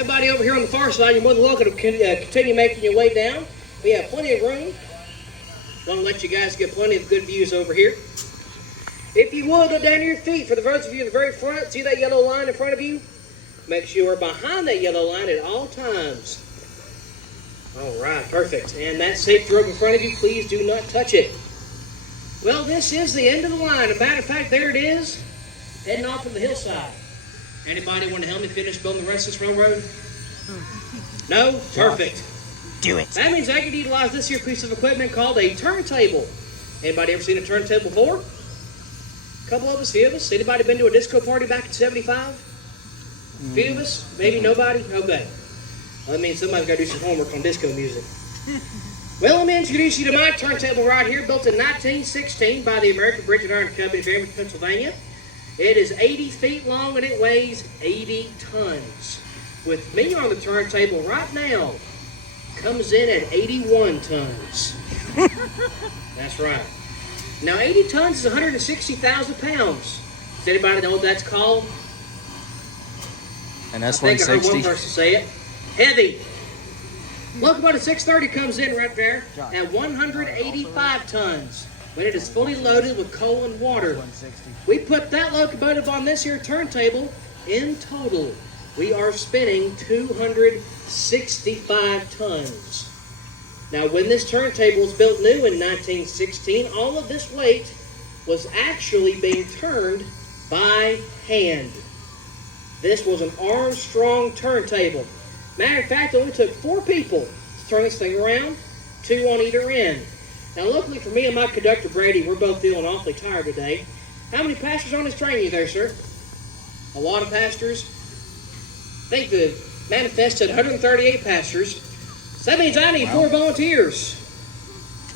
Everybody over here on the far side, you're more than welcome to continue making your way down. We have plenty of room. Want to let you guys get plenty of good views over here. If you would, look down to your feet. For the those of you in the very front, see that yellow line in front of you? Make sure you are behind that yellow line at all times. All right, perfect. And that safety rope in front of you, please do not touch it. Well, this is the end of the line. As a matter of fact, there it is, heading off from the hillside. Anybody want to help me finish building the rest of this railroad? No? Perfect. Do it. That means I can utilize this here piece of equipment called a turntable. Anybody ever seen a turntable before? A couple of us, few of us. Anybody been to a disco party back in 75? Few of us? Maybe nobody? Okay. Well, that means somebody's got to do some homework on disco music. Well, let me introduce you to my turntable right here, built in 1916 by the American Bridge and Iron Company of Erie, Pennsylvania. It is 80 feet long and it weighs 80 tons. With me on the turntable right now, comes in at 81 tons. That's right. Now, 80 tons is 160,000 pounds. Does anybody know what that's called? And that's I think I heard 160. one person say it. Heavy. Locomotive 630 comes in right there at 185 tons when it is fully loaded with coal and water. We put that locomotive on this here turntable. In total, we are spinning 265 tons. Now, when this turntable was built new in 1916, all of this weight was actually being turned by hand. This was an Armstrong turntable. Matter of fact, it only took 4 people to turn this thing around, 2 on either end. Now, luckily for me and my conductor, Brady, we're both feeling awfully tired today. How many passengers on this train are you there, sir? A lot of passengers. I think the manifest said 138 passengers. So that means I need 4 volunteers.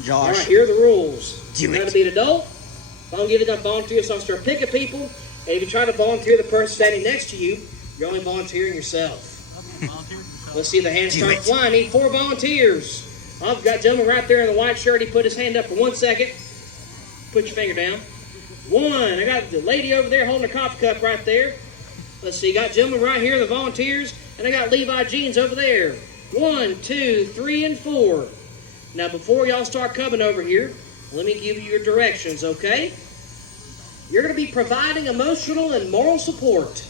Josh. All right, here are the rules. Do You got it. to be an adult. If I don't get enough volunteers, so I'll start picking people. And if you try to volunteer the person standing next to you, you're only volunteering yourself. Let's see the hands start flying. I need 4 volunteers. I've got a gentleman right there in the white shirt. He put his hand up for 1 second. Put your finger down. 1. I got the lady over there holding a coffee cup right there. Let's see. Got gentlemen right here, the volunteers. And I got Levi jeans over there. 1, 2, 3, and 4. Now, before y'all start coming over here, let me give you your directions, okay? You're going to be providing emotional and moral support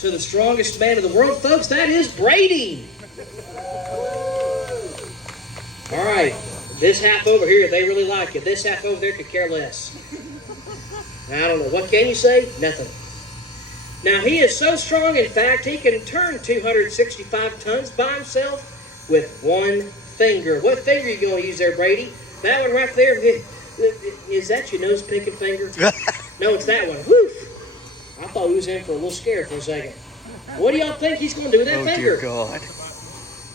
to the strongest man in the world, folks. That is Brady. All right. This half over here, they really like it. This half over there could care less. I don't know. What can you say? Nothing. Now, he is so strong, in fact, he can turn 265 tons by himself with 1 finger. What finger are you going to use there, Brady? That one right there? Is that your nose-picking finger? No, it's that one. Whew. I thought he was in for a little scare for a second. What do y'all think he's going to do with that finger? Oh, dear God.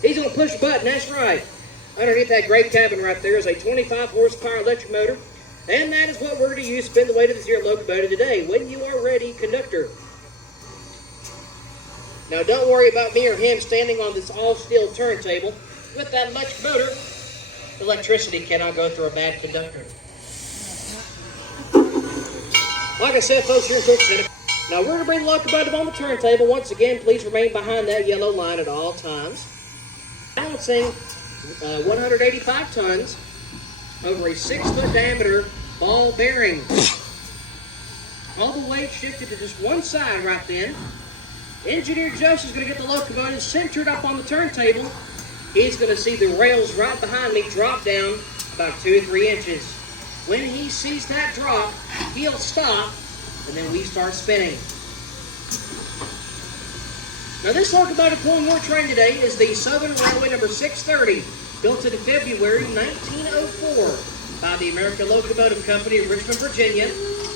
He's going to push a button, that's right. Underneath that gray cabin right there is a 25 horsepower electric motor. And that is what we're going to use to spin the weight of this here locomotive today. When you are ready, conductor. Now, don't worry about me or him standing on this all-steel turntable. With that electric motor, electricity cannot go through a bad conductor. Like I said, folks, here in Cook Center. Now, we're going to bring the locomotive on the turntable. Once again, please remain behind that yellow line at all times. Balancing 185 tons over a 6-foot diameter ball bearing. All the weight shifted to just one side right then. Engineer Joseph's going to get the locomotive centered up on the turntable. He's going to see the rails right behind me drop down about 2 or 3 inches. When he sees that drop, he'll stop, and then we start spinning. Now, this locomotive pulling more train today is the Southern Railway number 630, built in February 1904 by the American Locomotive Company of Richmond, Virginia,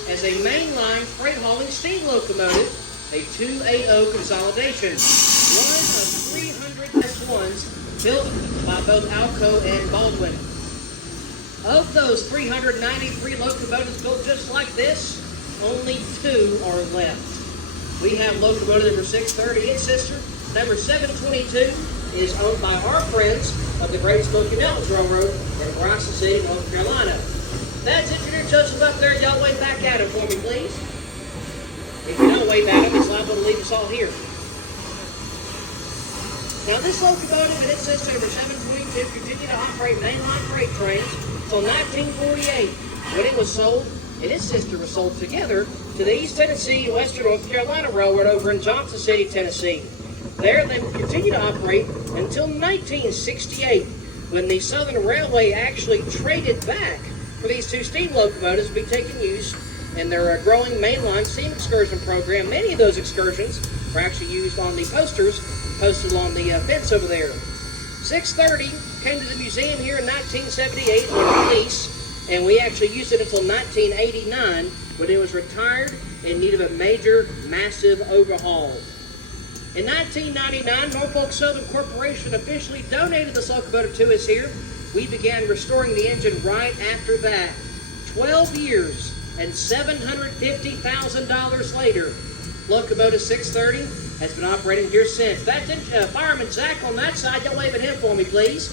as a mainline freight hauling steam locomotive, a 2AO consolidation, one of 300 S1s built by both Alco and Baldwin. Of those 393 locomotives built just like this, only 2 are left. We have locomotive number 630, its sister, number 722, is owned by our friends of the Great Smoky Mountains Railroad in Bryson City, North Carolina. That's Engineer Joseph up there. Y'all wave back at him for me, please. If you don't wave at him, he's liable to leave us all here. Now this locomotive and its sister number 722 continued to operate mainline freight trains until 1948, when it was sold and its sister was sold together to the East Tennessee and Western North Carolina Railroad over in Johnson City, Tennessee. There they would continue to operate until 1968, when the Southern Railway actually traded back for these two steam locomotives to be taken use in their growing mainline steam excursion program. Many of those excursions were actually used on the posters posted along the fence over there. 630 came to the museum here in 1978 on lease, and we actually used it until 1989 when it was retired in need of a major, massive overhaul. In 1999, Norfolk Southern Corporation officially donated this locomotive to us here. We began restoring the engine right after that. 12 years and $750,000 later, locomotive 630 has been operating here since. That's Fireman Zach on that side. Don't wave at him for me, please.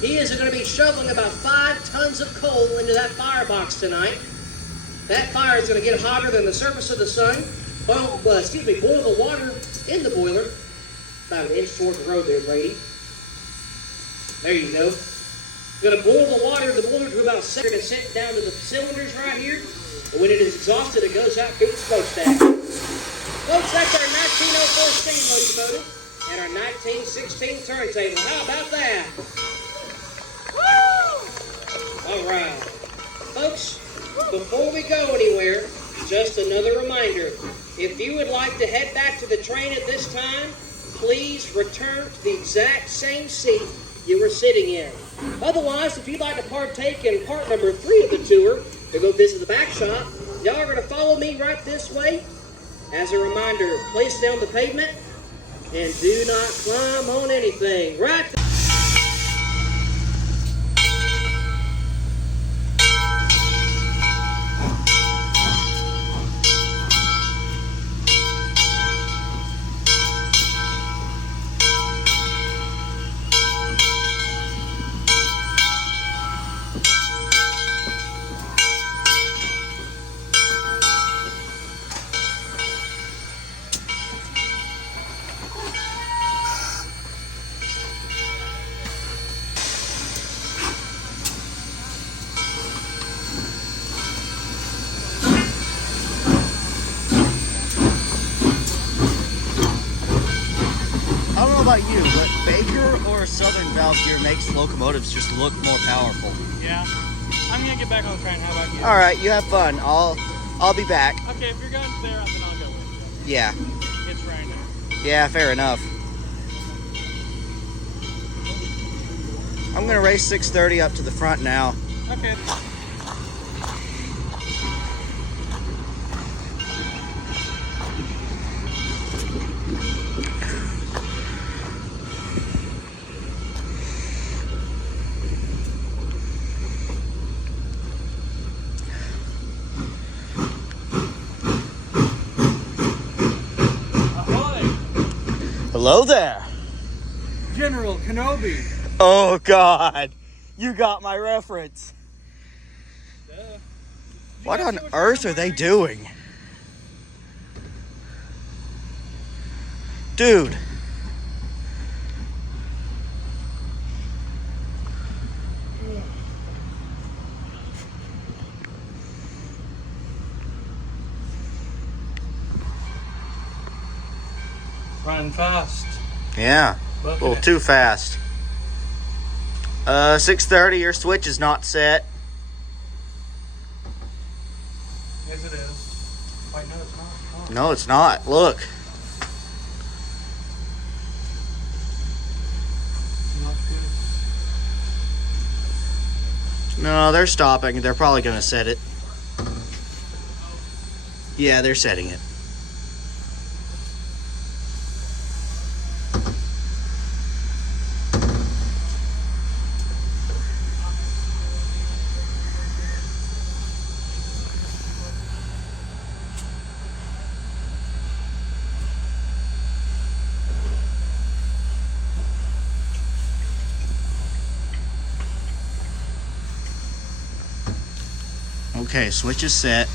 He is going to be shoveling about 5 tons of coal into that firebox tonight. That fire is going to get hotter than the surface of the sun. Boil the water in the boiler. About an inch toward the road there, Brady. There you go. Going to boil the water in the boiler to about 7 and sent down to the cylinders right here. And when it is exhausted, it goes out through the smokestack. Folks, that's our 1904 steam locomotive and our 1916 turntable. How about that? Woo! All right. Folks, before we go anywhere, just another reminder. If you would like to head back to the train at this time, please return to the exact same seat you were sitting in. Otherwise, if you'd like to partake in part number 3 of the tour, to go visit the back shop, y'all are going to follow me right this way. As a reminder, place down the pavement and do not climb on anything. Right there. I don't know about you, but Baker or Southern valve gear makes locomotives just look more powerful. Yeah. I'm gonna get back on the train. How about you? All right, you have fun. I'll be back. Okay, if you're going there, then I'll go with you. Yeah. It's raining. Yeah, fair enough. I'm gonna race 630 up to the front now. Okay. Hello there. General Kenobi. Oh God, you got my reference. What on earth are they doing? Dude. Running fast. Yeah, a little too fast. 630, your switch is not set. Yes, it is. Wait, no, it's not. Oh. No, it's not. Look. Not good. No, they're stopping. They're probably going to set it. Yeah, they're setting it. Okay, switch is set.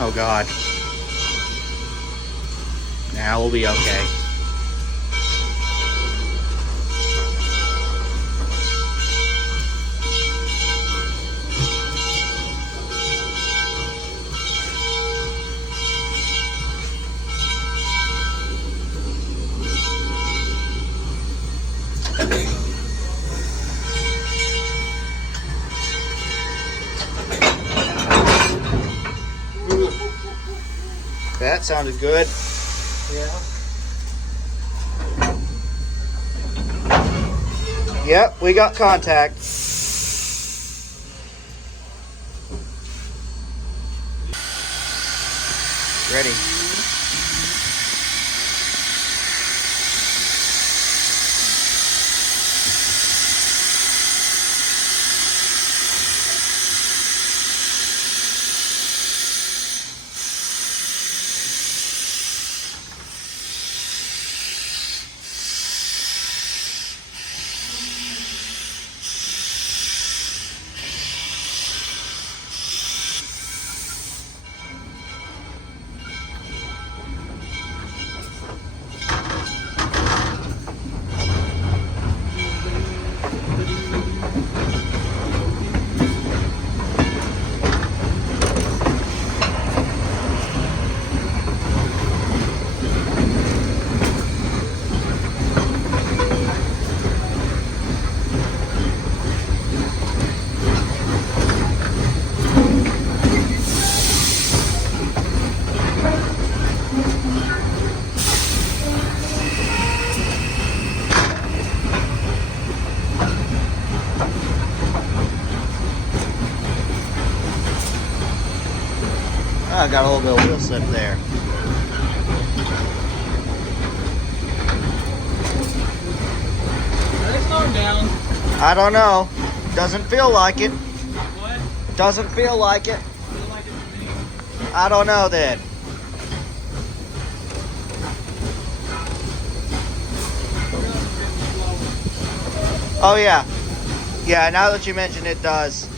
Oh God. Now we'll be okay. That sounded good. Yeah. Yep, we got contact. Ready. I got a little bit of wheel slip there. Are they slowing down? I don't know. Doesn't feel like it. What? Doesn't feel like it. Feel like it to me. I don't know then. Oh yeah. Yeah, now that you mention it does.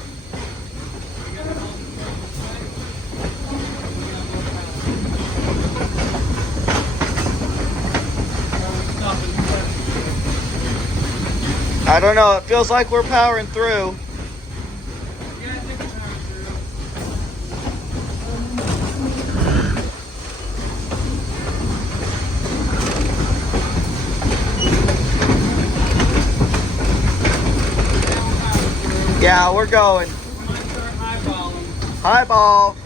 I don't know. It feels like we're powering through. Yeah, we're going. Highball.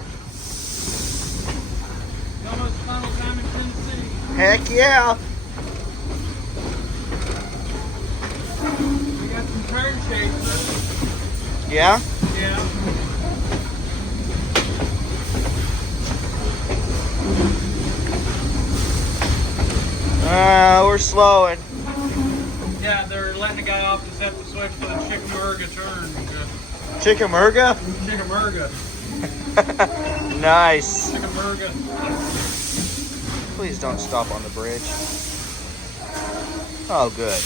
Almost final time in Tennessee. Heck yeah. We got some turn shapes. Yeah? Yeah. We're slowing. Yeah, they're letting the guy off to set the switch for the Chickamauga turn. Chickamauga? Chickamauga. Nice. Chickamauga. Please don't stop on the bridge. Oh, good.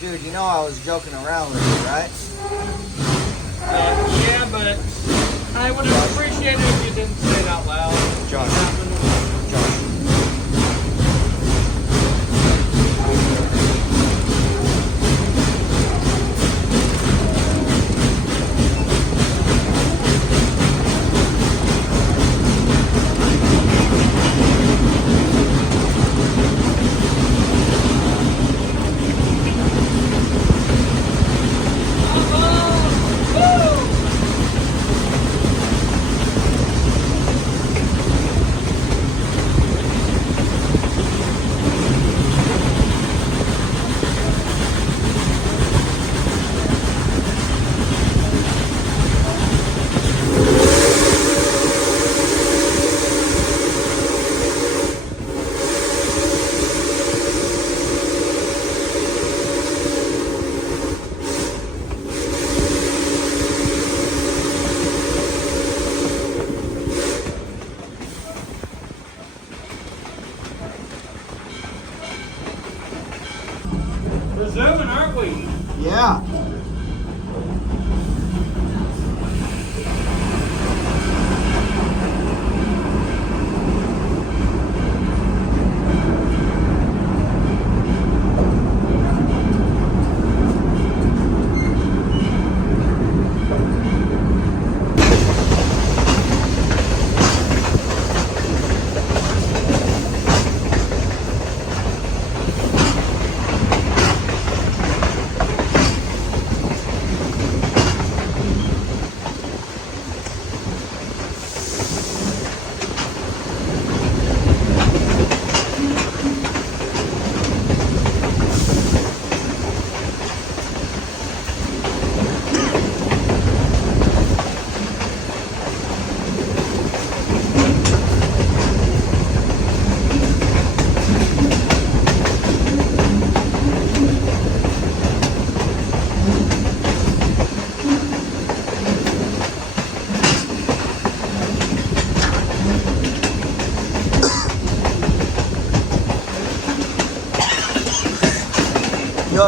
Dude, you know I was joking around with you, right? Yeah, but I would have appreciated if you didn't say it out loud. Josh.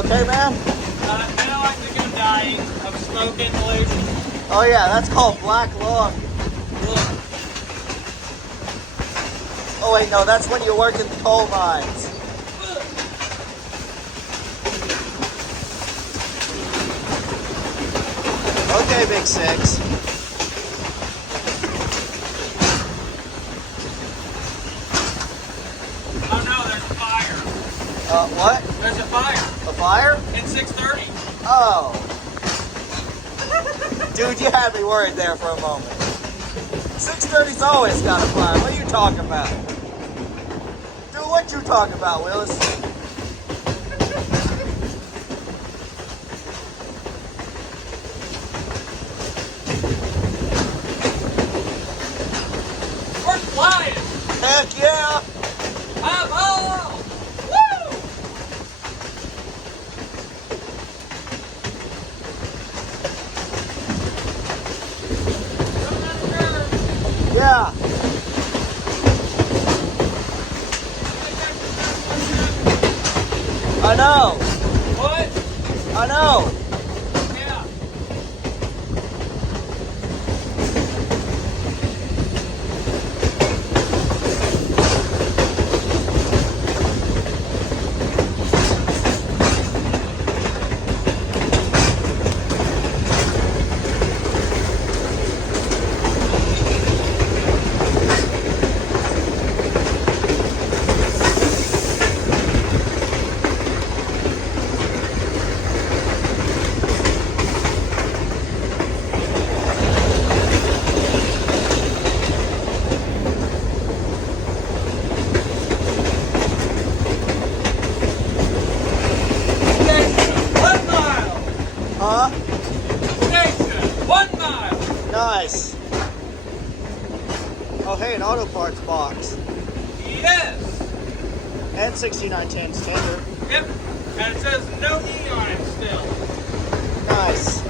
okay, man? Kind of like the good dying of smoke inhalation. Oh yeah, that's called black lung. Oh wait, no, that's when you work in the coal mines. Okay, Big Six. Oh no, there's a fire. What? There's a fire. A fire? It's 6:30. Oh. Dude, you had me worried there for a moment. 6:30's always got a fire. What are you talking about? Dude, what you talking about, Willis? We're flying. Heck yeah! I'm all. Woo! Yeah. I know. What? I know. Yeah. Huh? Station, 1 mile. Nice. Oh, hey, an auto parts box. Yes. And 6910's tender. Yep. And it says no E on it still. Nice.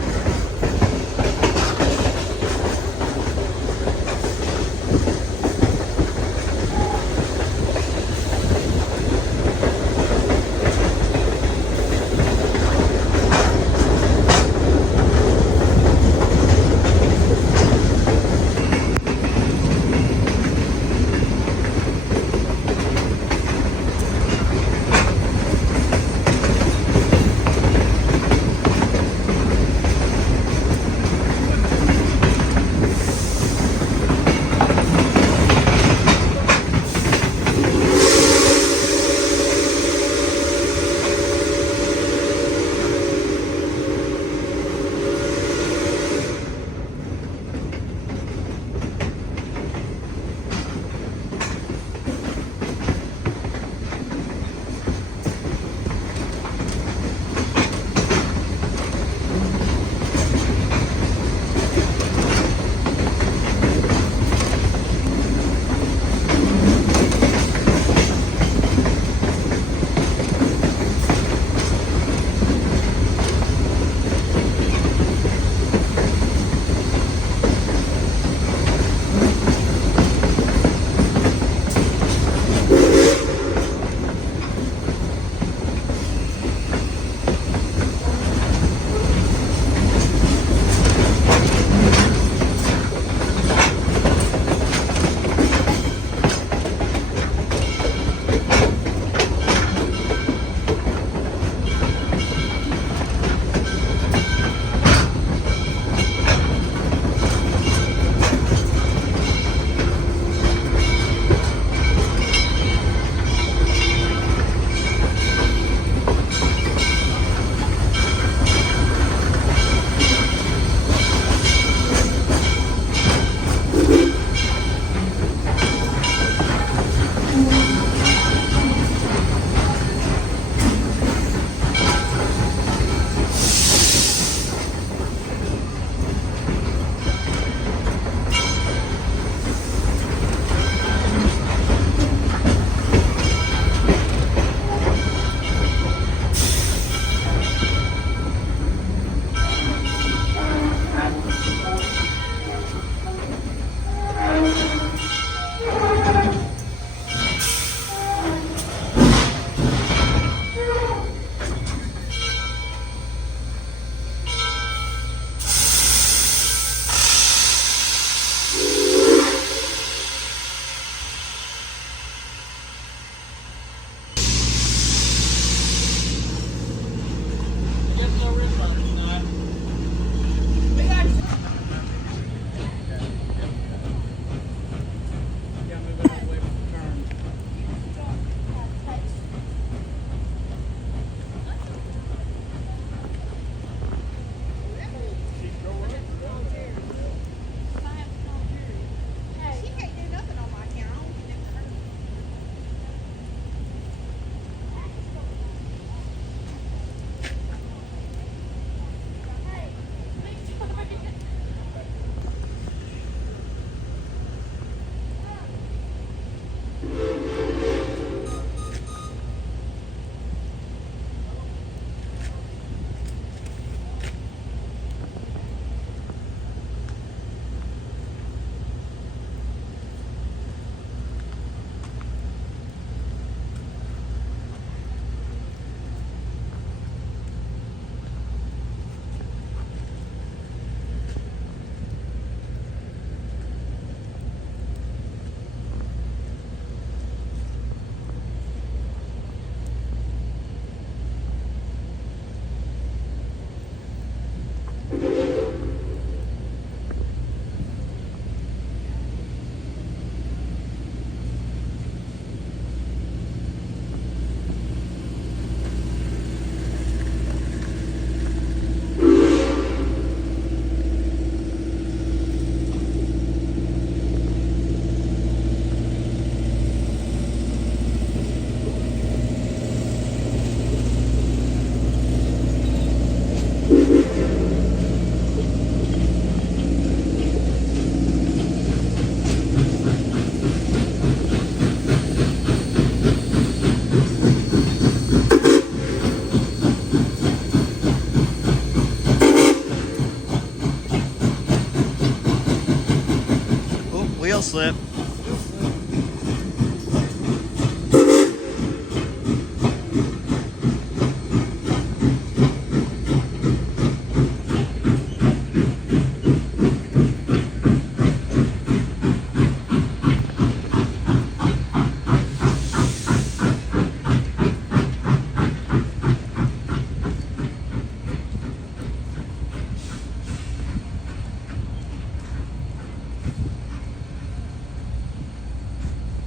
wheel slip.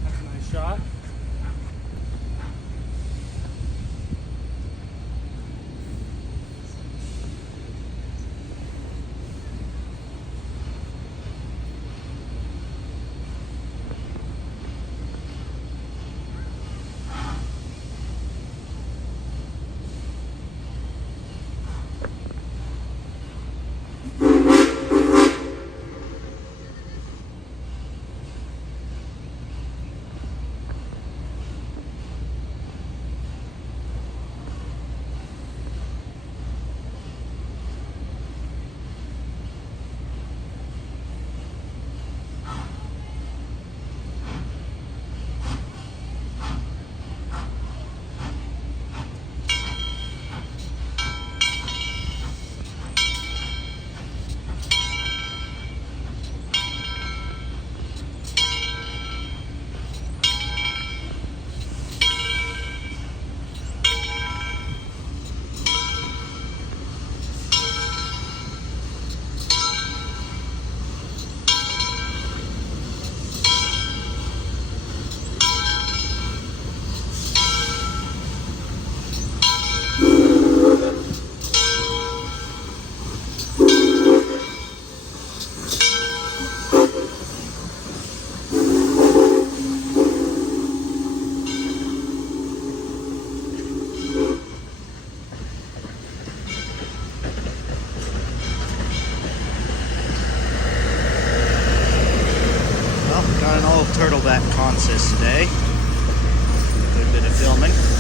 That's a nice shot. Well, got an old turtleback consist today. Good bit of filming.